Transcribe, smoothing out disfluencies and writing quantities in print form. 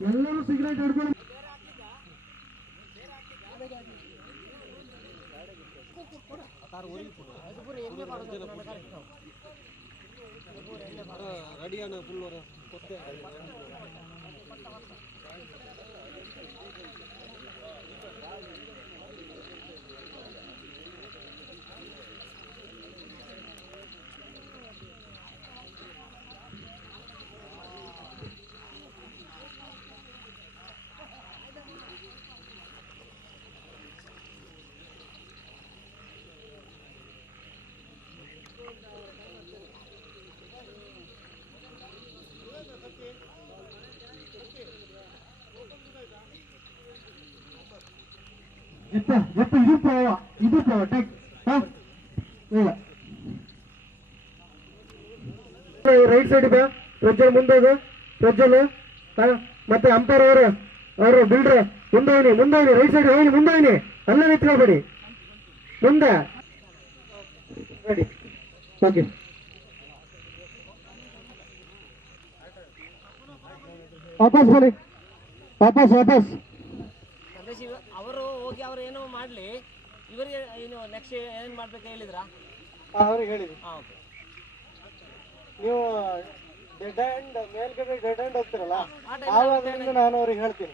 ಎಲ್ಲರೂ ಸಿಗರೇಟ್ ಹಿಡ್ಕೊಂಡು ರೆಡಿಯಾನ ಫುಲ್ ಕೊತ್ತೆ ಇದು ಟೆಕ್ ರೈಟ್ ಸೈಡ್ ಇದೆ ಪ್ರಜ್ವಲ್ ಮುಂದೆ ಪ್ರಜ್ವಲ್ ಮತ್ತೆ ಅಂಪೈರ್ ಅವರು ಬಿಲ್ಡ್ರ್ ಮುಂದೆ ರೈಟ್ ಸೈಡ್ ಹೋಗಿ ಮುಂದೆ ಅಲ್ಲೇ ನಿಂತ್ಕೊಳ್ಬೇಡಿ ಮುಂದೆ ರೆಡಿ ಓಕೆ ವಾಪಸ್ ಬನ್ನಿ ವಾಪಸ್ ಅವರು ಹೋಗಿ ಅವ್ರು ಏನೋ ಮಾಡ್ಲಿ ಇವರಿಗೆ ಏನು ನೆಕ್ಸ್ಟ್ ಏನ್ ಮಾಡ್ಬೇಕು ಹೇಳಿದ್ರಾ ಅವ್ರಿಗೆ ಹೇಳಿದ್ವಿ ನೀವು ಡೆಡ್ ಹ್ಯಾಂಡ್ ಮೇಲ್ಗಡೆ ಡೆಡ್ ಹ್ಯಾಂಡ್ ಹೋಗ್ತಿರಲ್ಲ ಆವಾಗ ನಾನು ಅವ್ರಿಗೆ ಹೇಳ್ತೀನಿ